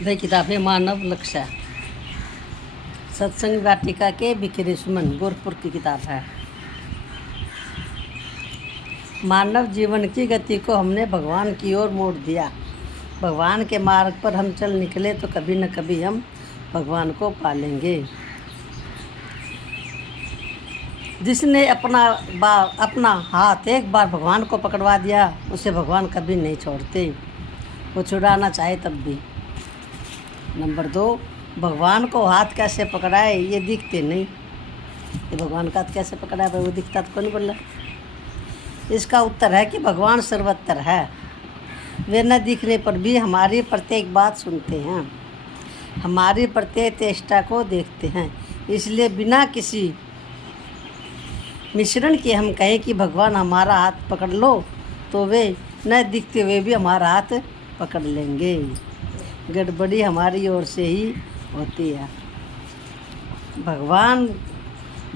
वह किताब है मानव लक्ष्य, सत्संग वाटिका के बिखरे सुमन, गोरखपुर की किताब है। मानव जीवन की गति को हमने भगवान की ओर मोड़ दिया। भगवान के मार्ग पर हम चल निकले तो कभी न कभी हम भगवान को पालेंगे। जिसने अपना हाथ एक बार भगवान को पकड़वा दिया उसे भगवान कभी नहीं छोड़ते, वो छुड़ाना चाहे तब भी। नंबर 2, भगवान को हाथ कैसे पकड़ाए ये दिखते नहीं। ये भगवान का हाथ कैसे पकड़ा है, वो दिखता तो कौन बोला। इसका उत्तर है कि भगवान सर्वत्र है। वे न दिखने पर भी हमारी प्रत्येक बात सुनते हैं, हमारी प्रत्येक चेष्टा को देखते हैं। इसलिए बिना किसी मिश्रण के हम कहें कि भगवान हमारा हाथ पकड़ लो तो वे न दिखते हुए भी हमारा हाथ पकड़ लेंगे। गड़बड़ी हमारी ओर से ही होती है। भगवान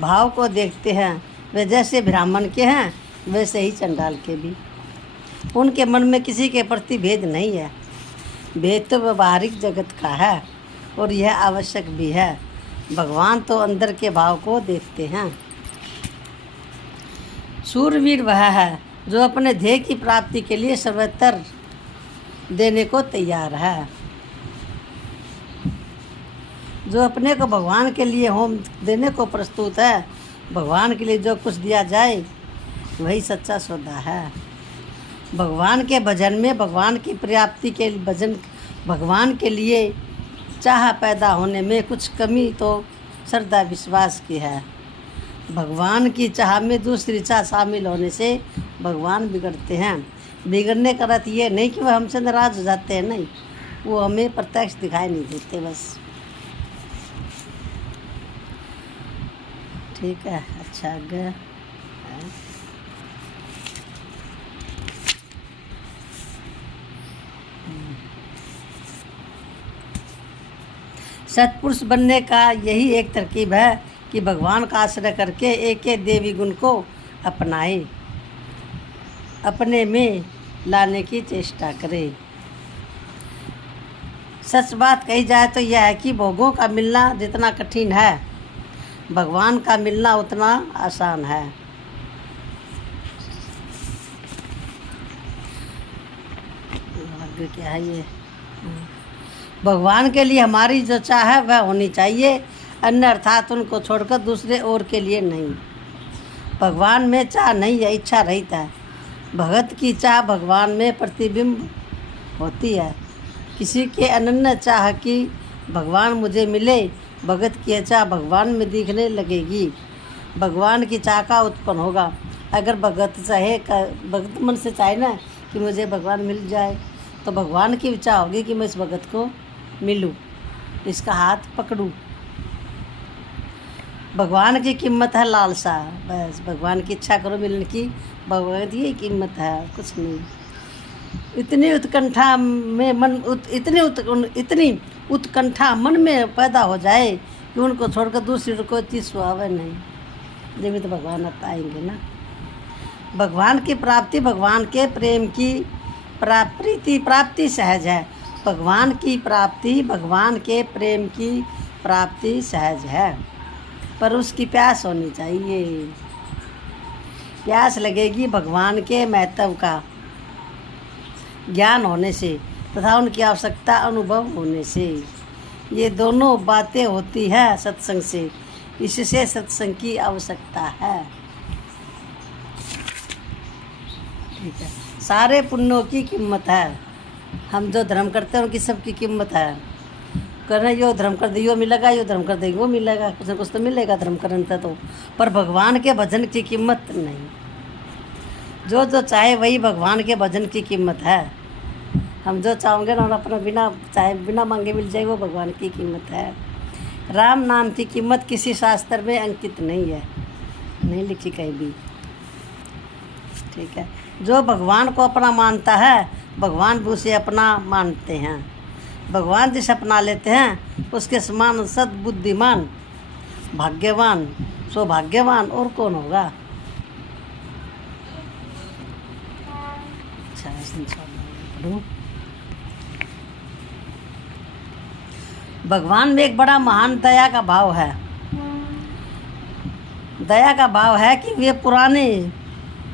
भाव को देखते हैं। वे जैसे ब्राह्मण के हैं वैसे ही चंडाल के भी। उनके मन में किसी के प्रति भेद नहीं है। भेद तो व्यवहारिक जगत का है और यह आवश्यक भी है। भगवान तो अंदर के भाव को देखते हैं। शूरवीर वह है जो अपने ध्येय की प्राप्ति के लिए सर्वोत्तर देने को तैयार है। जो अपने को भगवान के लिए होम देने को प्रस्तुत है। भगवान के लिए जो कुछ दिया जाए वही सच्चा सौदा है। भगवान के भजन में भगवान की प्राप्ति के भजन, भगवान के लिए चाह पैदा होने में कुछ कमी तो श्रद्धा विश्वास की है। भगवान की चाह में दूसरी चाह शामिल होने से भगवान बिगड़ते हैं। बिगड़ने का अर्थ ये नहीं कि वह हमसे नाराज हो जाते हैं, नहीं, वो हमें प्रत्यक्ष दिखाई नहीं देते बस। ठीक है, अच्छा आगे सत्पुरुष बनने का यही एक तरकीब है कि भगवान का आश्रय करके एक एक देवी गुण को अपनाए, अपने में लाने की चेष्टा करे। सच बात कही जाए तो यह है कि भोगों का मिलना जितना कठिन है भगवान का मिलना उतना आसान है। आगे क्या है ये, भगवान के लिए हमारी जो चाह है वह होनी चाहिए, अन्य अर्थात उनको छोड़कर दूसरे और के लिए नहीं। भगवान में चाह नहीं है, इच्छा रहित है। भगत की चाह भगवान में प्रतिबिंब होती है। किसी के अनन्य चाह कि भगवान मुझे मिले, भगत की चाह भगवान में दिखने लगेगी। भगवान की चाह का उत्पन्न होगा। अगर भगत मन से चाहे ना कि मुझे भगवान मिल जाए तो भगवान की इच्छा होगी कि मैं इस भगत को मिलूं, इसका हाथ पकड़ूं। भगवान की कीमत है लालसा, बस भगवान की इच्छा करो मिलने की, भगवान की कीमत है, कुछ नहीं। इतनी उत्कंठा में इतनी उत्कंठा मन में पैदा हो जाए कि उनको छोड़कर दूसरी को चीज सुहावे नहीं, जब तो भगवान आएंगे ना। भगवान की प्राप्ति भगवान के प्रेम की प्राप्ति सहज है। भगवान की प्राप्ति भगवान के प्रेम की प्राप्ति सहज है, पर उसकी प्यास होनी चाहिए। प्यास लगेगी भगवान के महत्व का ज्ञान होने से तथा उनकी आवश्यकता अनुभव होने से। ये दोनों बातें होती है सत्संग से, इससे सत्संग की आवश्यकता है। ठीक है, सारे पुण्यों की कीमत है। हम जो धर्म करते हैं उनकी सबकी कीमत है। करना यो धर्म कर दे यो मिलेगा, यो धर्म कर दे वो मिलेगा, कुछ न कुछ तो मिलेगा धर्म करने तो। पर भगवान के भजन की कीमत नहीं। जो जो चाहे वही भगवान के भजन की कीमत है। हम जो चाहेंगे ना अपना बिना मांगे मिल जाए, वो भगवान की कीमत है। राम नाम की कीमत किसी शास्त्र में अंकित नहीं है, नहीं लिखी कहीं भी। ठीक है, जो भगवान को अपना मानता है भगवान भी उसे अपना मानते हैं। भगवान जिसे अपना लेते हैं उसके समान सद्बुद्धिमान भाग्यवान सौभाग्यवान और कौन होगा। अच्छा, भगवान में एक बड़ा महान दया का भाव है। दया का भाव है कि वे पुराने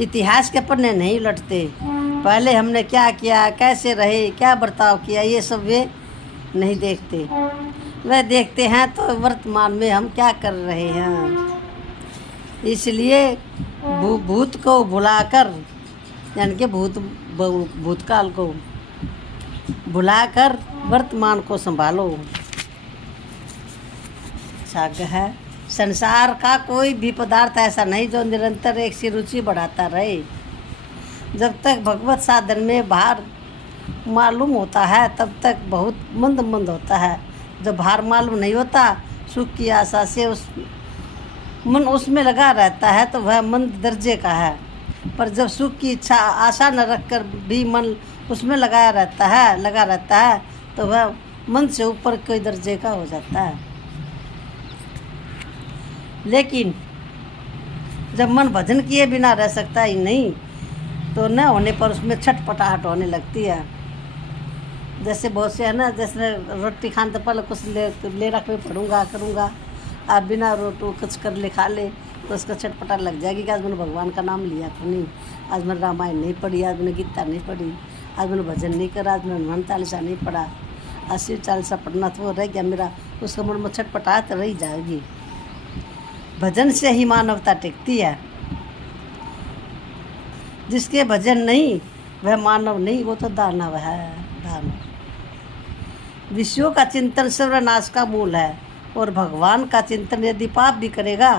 इतिहास के पन्ने नहीं उलटते। पहले हमने क्या किया, कैसे रहे, क्या बर्ताव किया, ये सब वे नहीं देखते। वे देखते हैं तो वर्तमान में हम क्या कर रहे हैं। इसलिए भूत को भुलाकर, यानी कि भूतकाल को भुलाकर वर्तमान को संभालो। साग्य है, संसार का कोई भी पदार्थ ऐसा नहीं जो निरंतर एक सी रुचि बढ़ाता रहे। जब तक भगवत साधन में भार मालूम होता है तब तक बहुत मंद मंद होता है। जब भार मालूम नहीं होता, सुख की आशा से मन उसमें लगा रहता है तो वह मंद दर्जे का है। पर जब सुख की इच्छा आशा न रखकर भी मन उसमें लगा रहता है तो वह मन से ऊपर कोई दर्जे का हो जाता है। लेकिन जब मन भजन किए बिना रह सकता ही नहीं तो न होने पर उसमें छटपटाहट होने लगती है। जैसे बहुत से है ना, जैसे रोटी खाने तो पहले कुछ ले रख में पढ़ूँगा करूँगा, आप बिना रोटी कुछ कर ले खा ले तो उसका छटपटा लग जाएगी कि आज मैंने भगवान का नाम लिया तो नहीं, आज मैंने रामायण नहीं पढ़ी, आज मैंने गीता नहीं पढ़ी, आज मैंने भजन नहीं करा, आज मैंने हनुमान चालीसा नहीं पढ़ा, आज शिव चालीसा पढ़ना तो वो रह गया मेरा, उसका मन में छटपटाहट रही जाएगी। भजन से ही मानवता टिकती है। जिसके भजन नहीं वह मानव नहीं, वो तो दानव है, दानव। विषयों का चिंतन सर्वनाश का मूल है और भगवान का चिंतन यदि पाप भी करेगा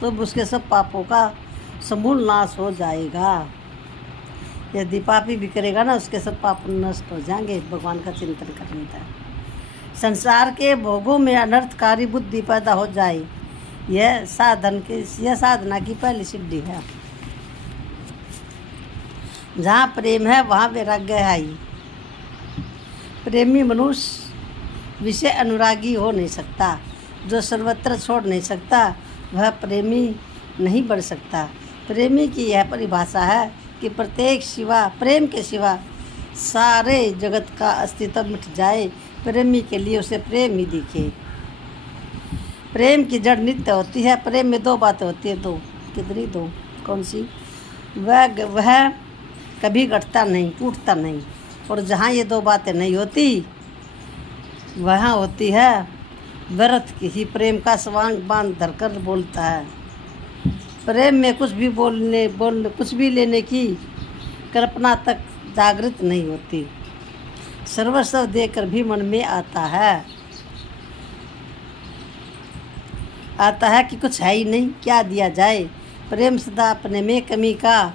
तो उसके सब पापों का समूल नाश हो जाएगा। यदि पापी भी करेगा ना, उसके सब पाप नष्ट हो जाएंगे भगवान का चिंतन करने का। संसार के भोगों में अनर्थकारी बुद्धि पैदा हो जाए, यह साधना की पहली सीढ़ी है। जहाँ प्रेम है वहाँ वैराग्य है ही। प्रेमी मनुष्य विषय अनुरागी हो नहीं सकता। जो सर्वत्र छोड़ नहीं सकता वह प्रेमी नहीं बन सकता। प्रेमी की यह परिभाषा है कि प्रेम के सिवा सारे जगत का अस्तित्व मिट जाए, प्रेमी के लिए उसे प्रेम ही दिखे। प्रेम की जड़ नित्य होती है। प्रेम में दो बातें होती है, दो कितनी, दो कौन सी? वह कभी घटता नहीं, टूटता नहीं। और जहाँ ये दो बातें नहीं होती वहाँ होती है व्यर्थ की ही प्रेम का स्वांग बांध धरकर बोलता है। प्रेम में कुछ भी लेने की कल्पना तक जागृत नहीं होती। सर्वस्व देकर भी मन में आता है कि कुछ है ही नहीं, क्या दिया जाए। प्रेम सदा अपने में कमी का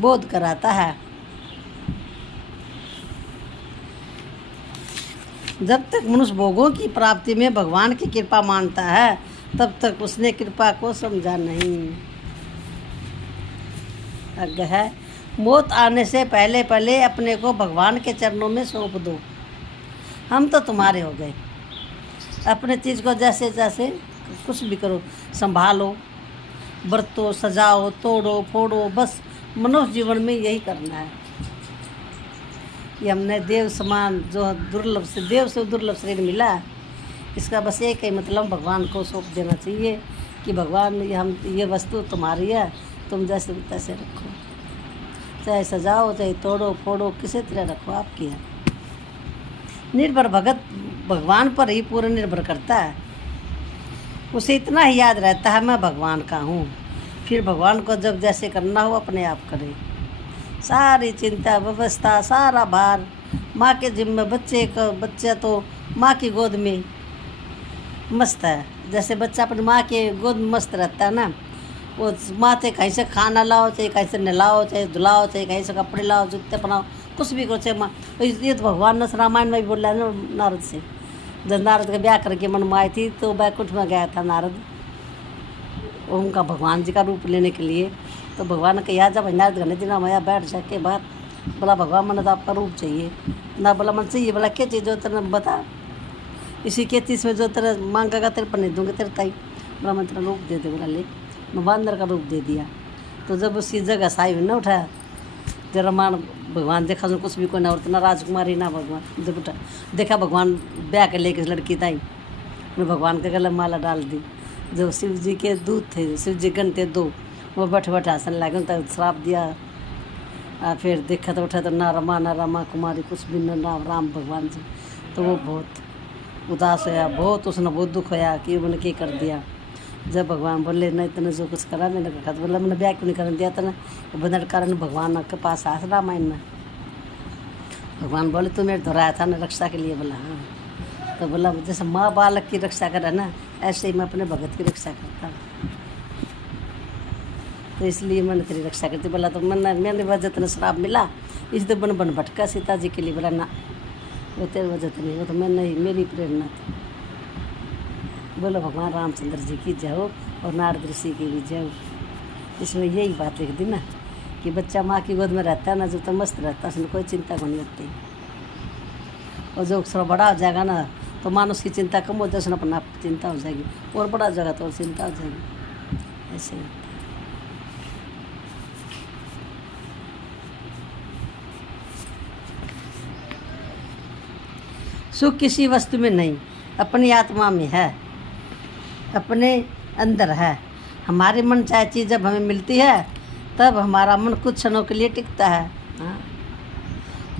बोध कराता है। जब तक मनुष्य भोगों की प्राप्ति में भगवान की कृपा मानता है तब तक उसने कृपा को समझा नहीं। आज्ञा है, मौत आने से पहले अपने को भगवान के चरणों में सौंप दो। हम तो तुम्हारे हो गए। अपने चीज़ को जैसे जैसे कुछ भी करो, संभालो, बरतो, सजाओ, तोड़ो फोड़ो, बस मनुष्य जीवन में यही करना है। ये हमने देव समान जो देव से दुर्लभ शरीर मिला, इसका बस एक ही मतलब भगवान को सौंप देना चाहिए कि भगवान ये वस्तु तुम्हारी है, तुम जैसे तैसे रखो, चाहे सजाओ, चाहे तोड़ो फोड़ो, किसी तरह रखो, आपकी है। निर्भर भगत भगवान पर ही पूर्ण निर्भर करता है। उसे इतना ही याद रहता है मैं भगवान का हूँ। फिर भगवान को जब जैसे करना हो अपने आप करे। सारी चिंता व्यवस्था सारा भार माँ के जिम्मे। बच्चा तो माँ की गोद में मस्त है। जैसे बच्चा अपनी माँ के गोद में मस्त रहता है ना, वो माँ चाहे कहीं से खाना लाओ, चाहे कहीं से नहलाओ, चाहे धुलाओ, चाहे कहीं से कपड़े लाओ, जूते पहनाओ, कुछ भी करो चाहे माँ। ये तो भगवान ने रामायण में भी बोला है ना नारद से। जब नारद का ब्याह करके मन में आई थी तो बैकुंठ में गया था नारद, उनका भगवान जी का रूप लेने के लिए। तो भगवान ने कहा जब नारद घने दिन माया बैठ जाके बाद बोला भगवान मन तो आपका रूप चाहिए ना। बोला मन चाहिए, बोला क्या चीज़ जो तेरा बता, इसी के तीस में जो तेरा मांगेगा तेरे पर नहीं दूँगे तेरे ताई। बोला मन तेरा रूप दे दे। बोला ले, मैं बांदर का रूप दे दिया। तो जब उसकी जगह साई न उठाया, जब रामायण भगवान देखा जो कुछ भी कोई ना और ना राजकुमारी ना भगवान जब उठा देखा भगवान ब्याह के लेके लड़की ताई ने भगवान के गले माला डाल दी। जो शिव जी के दूत थे, शिव जी गण थे 2, वो बैठ बैठ आसन लगे तक श्राप दिया। फिर देखा तो उठा तो ना रमा कुमारी कुछ भी ना राम भगवान जी। तो वो बहुत उदास होया, बहुत उसने बहुत दुख होया कि मैंने क्या कर दिया। जब भगवान बोले नहीं तने जो कुछ करा मैंने कहा तो बोला मैंने ब्याह क्यों नहीं करने दिया तना बंधन कारण भगवान के पास आस रामायण में। भगवान बोले तू मेरे दोहराया था ना रक्षा के लिए। बोला हाँ। तो बोला जैसे माँ बालक की रक्षा करे ना ऐसे ही मैं अपने भगत की रक्षा करता हूँ, तो इसलिए मैंने तेरी रक्षा करती। बोला तो मैंने वजह तेने श्राप मिला इस तो बन भटका सीता जी के लिए। बोला ना वो तेरी वजह तो नहीं, वो तो मैं नहीं, मेरी प्रेरणा थी। बोलो भगवान रामचंद्र जी की जय हो और नारद ऋषि की भी जय हो। इसमें यही बात लिख दी ना कि बच्चा माँ की गोद में रहता है ना जो तो मस्त रहता है, उसमें कोई चिंता नहीं होती। और जो थोड़ा बड़ा हो जाएगा ना तो मानुष की चिंता कम हो जाए, उसने अपना चिंता हो जाएगी, और बड़ा हो जाएगा तो और चिंता हो जाएगी। ऐसे ही सुख किसी वस्तु में नहीं, अपनी आत्मा में है, अपने अंदर है। हमारे मन चाहे चीज़ जब हमें मिलती है तब हमारा मन कुछ क्षणों के लिए टिकता है। हाँ।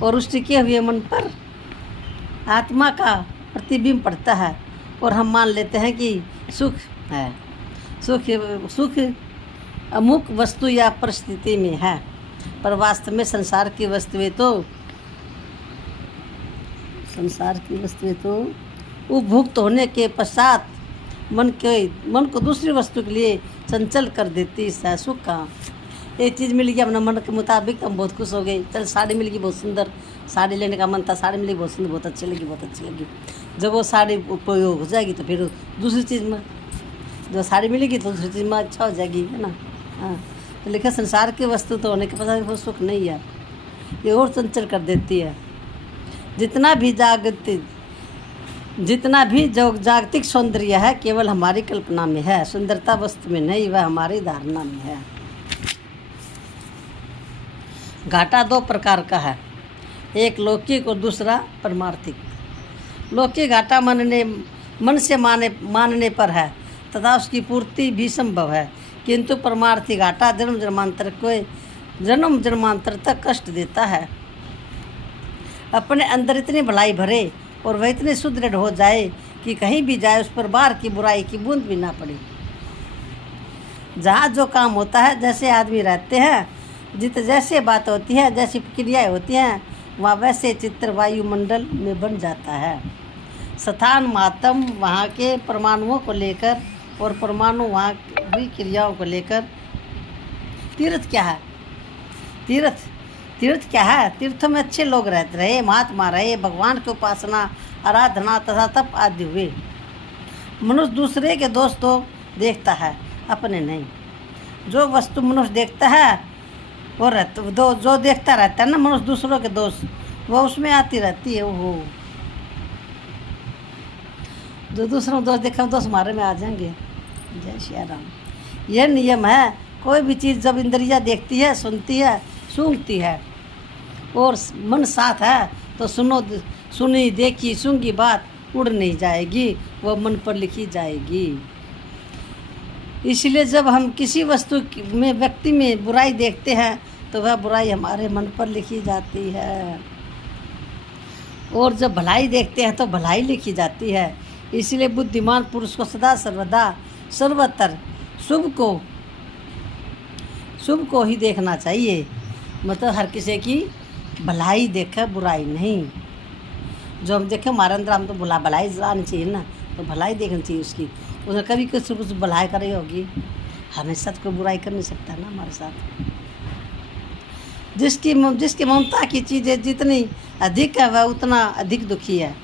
और उस टिके हुए मन पर आत्मा का प्रतिबिंब पड़ता है और हम मान लेते हैं कि सुख है। सुख अमुक वस्तु या परिस्थिति में है, पर वास्तव में संसार की वस्तुएं तो उपभुक्त होने के पश्चात मन को दूसरी वस्तु के लिए चंचल कर देती है। सुख का एक चीज़ मिल गई अपना मन के मुताबिक हम बहुत खुश हो गए। चल साड़ी मिल गई बहुत सुंदर, साड़ी लेने का मन था, साड़ी मिली बहुत सुंदर, बहुत अच्छी लगी। जब वो साड़ी उपयोग हो जाएगी तो फिर दूसरी चीज़ में जो साड़ी मिलेगी तो दूसरी चीज़ में अच्छा हो जाएगी, है ना। हाँ, तो लिखा संसार की वस्तु तो होने के पता वो सुख नहीं है, ये और चंचल कर देती है। जितना भी जो जागतिक सौंदर्य है केवल हमारी कल्पना में है, सुंदरता वस्तु में नहीं, वह हमारी धारणा में है। घाटा 2 प्रकार का है, एक लौकिक और दूसरा परमार्थिक। लौकिक घाटा मन से मानने पर है तथा उसकी पूर्ति भी संभव है, किंतु परमार्थिक घाटा जन्म जन्मांतर तक कष्ट देता है। अपने अंदर इतनी भलाई भरे और वह इतने सुदृढ़ हो जाए कि कहीं भी जाए उस पर बाहर की बुराई की बूंद भी ना पड़े। जहाँ जो काम होता है, जैसे आदमी रहते हैं, जैसे बात होती है, जैसी क्रियाएं होती हैं, वहाँ वैसे चित्र वायुमंडल में बन जाता है। स्थान मातम वहाँ के परमाणुओं को लेकर और परमाणु वहाँ की क्रियाओं को लेकर। तीर्थ क्या है? तीर्थ क्या है? तीर्थों में अच्छे लोग रहते रहे, महात्मा रहे, भगवान की उपासना आराधना तथा तप आदि हुए। मनुष्य दूसरे के दोष तो देखता है, अपने नहीं। जो वस्तु मनुष्य देखता है वो जो देखता रहता है ना मनुष्य दूसरों के दोष, वो उसमें आती रहती है। वो जो दूसरों को दोष देखा दोष हमारे में आ जाएंगे। जय श्री राम। यह नियम है, कोई भी चीज़ जब इंद्रियां देखती है, सुनती है, सूंघती है और मन साथ है तो सुनी देखी सूंघी बात उड़ नहीं जाएगी, वह मन पर लिखी जाएगी। इसलिए जब हम किसी वस्तु में व्यक्ति में बुराई देखते हैं तो वह बुराई हमारे मन पर लिखी जाती है, और जब भलाई देखते हैं तो भलाई लिखी जाती है। इसलिए बुद्धिमान पुरुष को सदा सर्वदा सर्वत्र शुभ को ही देखना चाहिए। मतलब हर किसी की भलाई देखे, बुराई नहीं। जो हम देखें हमारे अंदर, हम तो भलाई आनी चाहिए ना, तो भलाई देखनी चाहिए उसकी। उसने कभी कुछ भलाई करी होगी, हमेशा तो कोई बुराई कर नहीं सकता ना हमारे साथ। जिसकी ममता की चीज़ें जितनी अधिक है वह उतना अधिक दुखी है।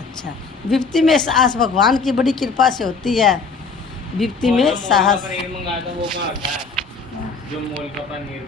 अच्छा, विपत्ति में साहस भगवान की बड़ी कृपा से होती है। विपत्ति में साहस जो मोल का पनीर